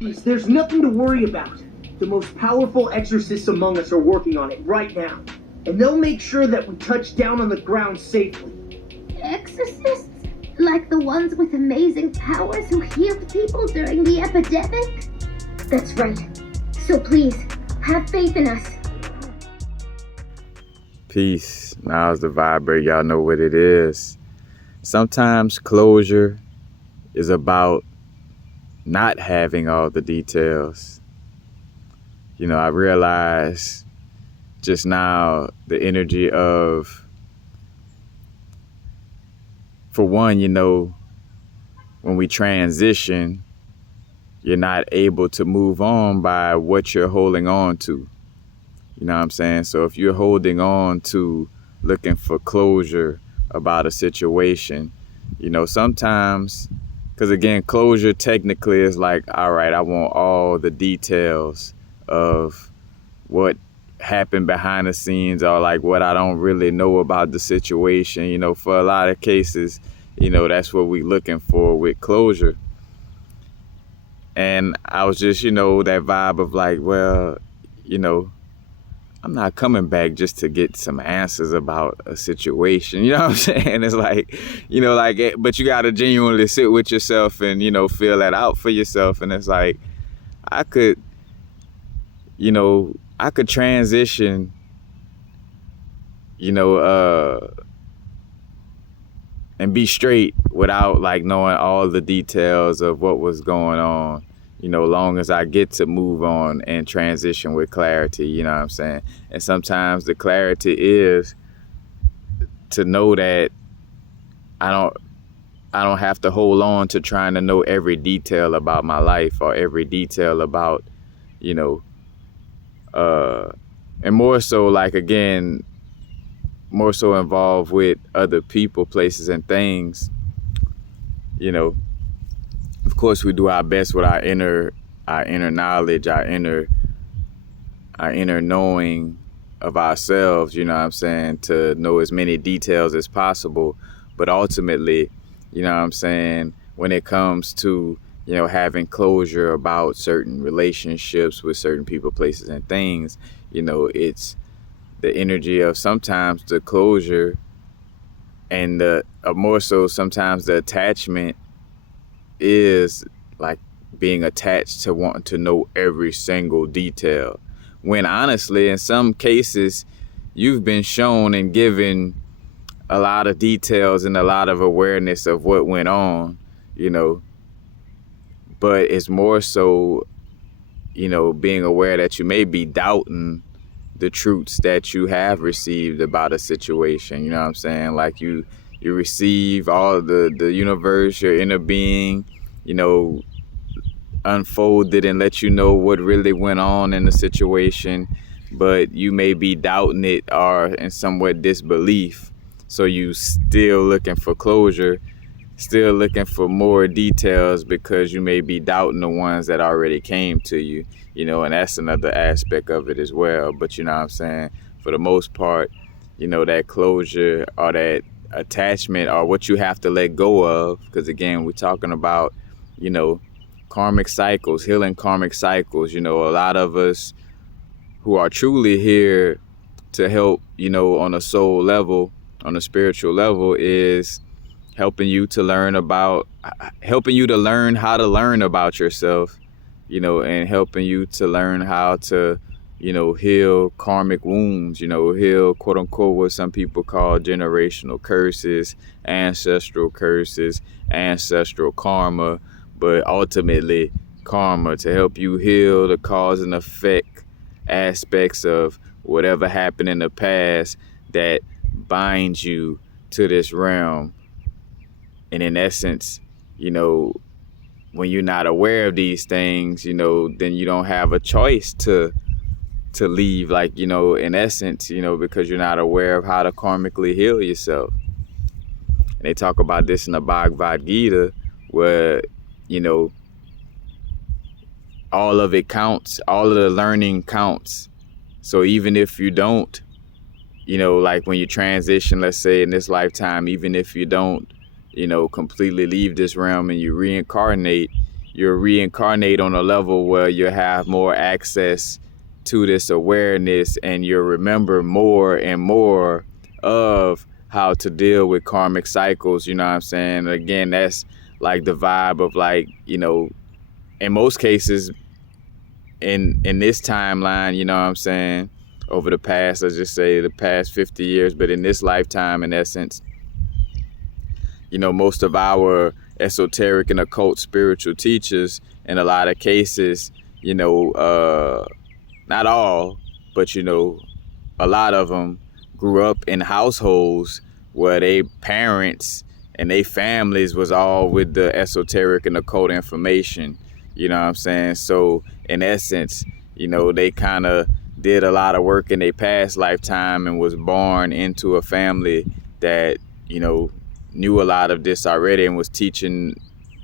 There's nothing to worry about. The most powerful exorcists among us are working on it right now. And they'll make sure that we touch down on the ground safely. Exorcists? Like the ones with amazing powers who healed people during the epidemic? That's right. So please, have faith in us. Peace. Now's the vibrate. Y'all know what it is. Sometimes closure is about not having all the details. You know, I realized just now the energy of, for one, you know, when we transition, you're not able to move on by what you're holding on to. You know what I'm saying? So if you're holding on to looking for closure about a situation, you know, sometimes, because again, closure technically is like, all right, I want all the details of what happened behind the scenes, or like what I don't really know about the situation. You know, for a lot of cases, you know, that's what we're looking for with closure. And I was just, you know, that vibe of like, well, you know, I'm not coming back just to get some answers about a situation. You know what I'm saying? It's like, you know, like, but you got to genuinely sit with yourself and, you know, feel that out for yourself. And it's like, I could transition, you know, and be straight without like knowing all the details of what was going on, you know, long as I get to move on and transition with clarity, you know what I'm saying? And sometimes the clarity is to know that I don't have to hold on to trying to know every detail about my life or every detail about, you know, and more so, like, again, more so involved with other people, places, and things. You know, of course, we do our best with our inner knowledge, our inner knowing of ourselves, you know what I'm saying, to know as many details as possible. But ultimately, you know what I'm saying, when it comes to, you know, having closure about certain relationships with certain people, places, and things, you know, it's the energy of sometimes the closure and the more so sometimes the attachment is like being attached to wanting to know every single detail, when honestly in some cases you've been shown and given a lot of details and a lot of awareness of what went on, you know, but it's more so, you know, being aware that you may be doubting the truths that you have received about a situation. You know what I'm saying? Like you receive all the universe, your inner being, you know, unfolded and let you know what really went on in the situation, but you may be doubting it or in somewhat disbelief. So you still looking for closure, still looking for more details because you may be doubting the ones that already came to you, you know, and that's another aspect of it as well. But you know what I'm saying? For the most part, you know, that closure or that attachment or what you have to let go of, because again, we're talking about, you know, karmic cycles, healing karmic cycles. You know, a lot of us who are truly here to help, you know, on a soul level, on a spiritual level, is helping you to learn how to learn about yourself, you know, and helping you to learn how to, you know, heal karmic wounds, you know, heal, quote unquote, what some people call generational curses, ancestral karma, but ultimately karma, to help you heal the cause and effect aspects of whatever happened in the past that binds you to this realm. And in essence, you know, when you're not aware of these things, you know, then you don't have a choice to leave, like, you know, in essence, you know, because you're not aware of how to karmically heal yourself. And they talk about this in the Bhagavad Gita, where, you know, all of it counts, all of the learning counts. So even if you don't, you know, like when you transition, let's say in this lifetime, even if you don't, you know, completely leave this realm and you reincarnate, you'll reincarnate on a level where you have more access to this awareness, and you'll remember more and more of how to deal with karmic cycles. You know what I'm saying? Again, that's like the vibe of, like, you know, in most cases in this timeline, you know what I'm saying, over the past, let's just say the past 50 years, but in this lifetime, in essence, you know, most of our esoteric and occult spiritual teachers, in a lot of cases, you know, not all, but, you know, a lot of them grew up in households where they parents and they families was all with the esoteric and occult information. You know what I'm saying? So in essence, you know, they kind of did a lot of work in their past lifetime and was born into a family that, you know, knew a lot of this already and was teaching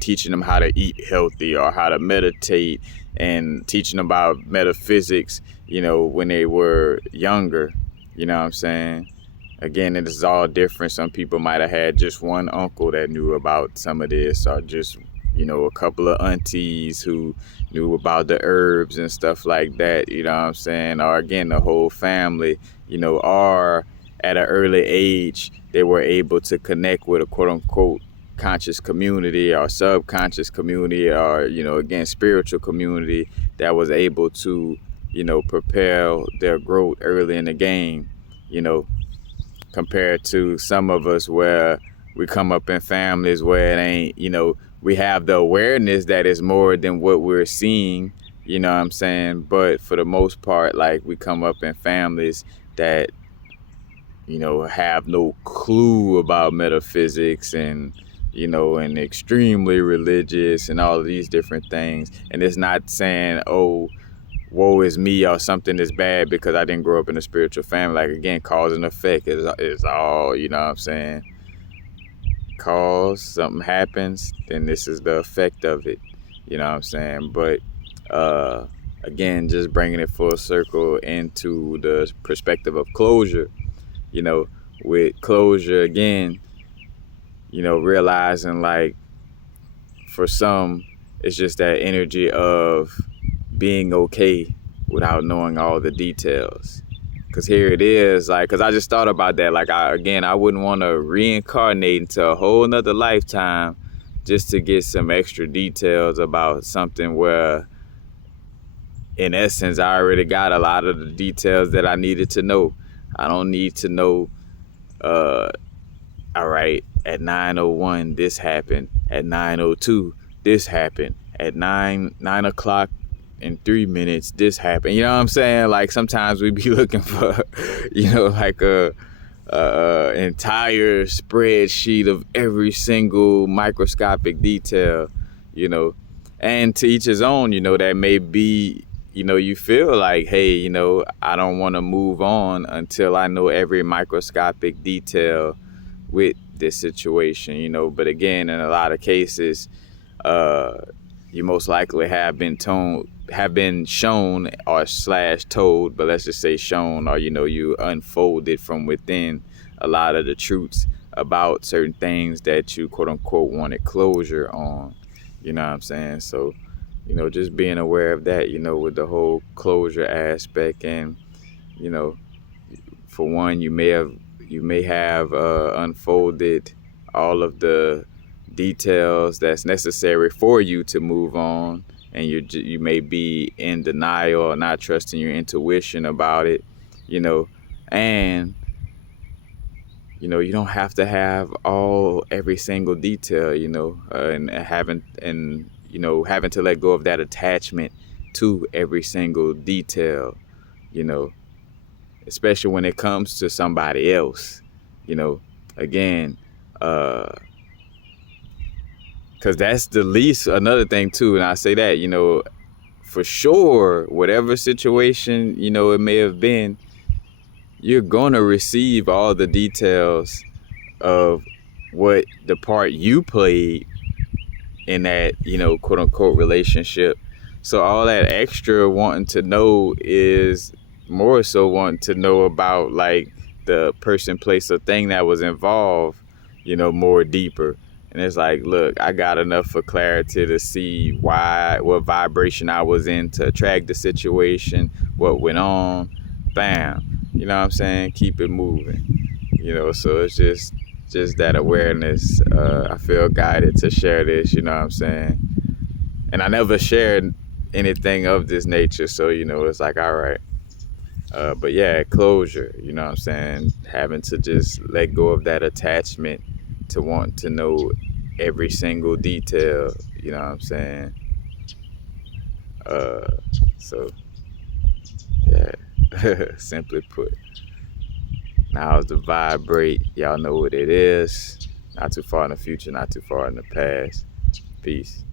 them how to eat healthy or how to meditate, and teaching them about metaphysics, you know, when they were younger. You know what I'm saying? Again, it is all different. Some people might have had just one uncle that knew about some of this, or just, you know, a couple of aunties who knew about the herbs and stuff like that. You know what I'm saying? Or again, the whole family, you know, or at an early age, they were able to connect with a quote unquote conscious community or subconscious community, or, you know, again, spiritual community that was able to, you know, propel their growth early in the game, you know, compared to some of us where we come up in families where it ain't, you know, we have the awareness that is more than what we're seeing, you know what I'm saying? But for the most part, like, we come up in families that, you know, have no clue about metaphysics, and, you know, and extremely religious and all of these different things. And it's not saying, oh, woe is me or something is bad because I didn't grow up in a spiritual family. Like, again, cause and effect is all, you know what I'm saying? Cause, something happens, then this is the effect of it, you know what I'm saying? But again, just bringing it full circle into the perspective of closure, you know, with closure, again, you know, realizing, like, for some, it's just that energy of being okay without knowing all the details. Because here it is, like, because I just thought about that. Like, I wouldn't want to reincarnate into a whole nother lifetime just to get some extra details about something where, in essence, I already got a lot of the details that I needed to know. I don't need to know, all right, at 9:01 this happened, at 9:02 this happened, at 9 o'clock and 3 minutes this happened. You know what I'm saying? Like, sometimes we be looking for, you know, like a entire spreadsheet of every single microscopic detail, you know. And to each his own, you know, that may be, you know, you feel like, hey, you know, I don't want to move on until I know every microscopic detail with this situation, you know. But again, in a lot of cases, you most likely have been shown or / told, but let's just say shown, or, you know, you unfolded from within a lot of the truths about certain things that you quote unquote wanted closure on, you know what I'm saying? So, you know, just being aware of that, you know, with the whole closure aspect. And, you know, for one, you may have unfolded all of the details that's necessary for you to move on, and you may be in denial or not trusting your intuition about it, you know. And, you know, you don't have to have every single detail, you know, and having to let go of that attachment to every single detail, you know, especially when it comes to somebody else, you know. Again, because that's the least, another thing too, and I say that, you know, for sure, whatever situation, you know, it may have been, you're going to receive all the details of what the part you played in that, you know, quote unquote relationship. So all that extra wanting to know is more so wanting to know about, like, the person, place, or thing that was involved, you know, more deeper. And it's like, look, I got enough for clarity to see what vibration I was in to attract the situation, what went on, bam. You know what I'm saying? Keep it moving. You know, so it's just that awareness. I feel guided to share this, you know what I'm saying? And I never shared anything of this nature, so, you know, it's like, all right. But yeah, closure, you know what I'm saying? Having to just let go of that attachment to want to know every single detail, you know what I'm saying? So yeah, simply put, now's the vibrate. Y'all know what it is. Not too far in the future, not too far in the past. Peace.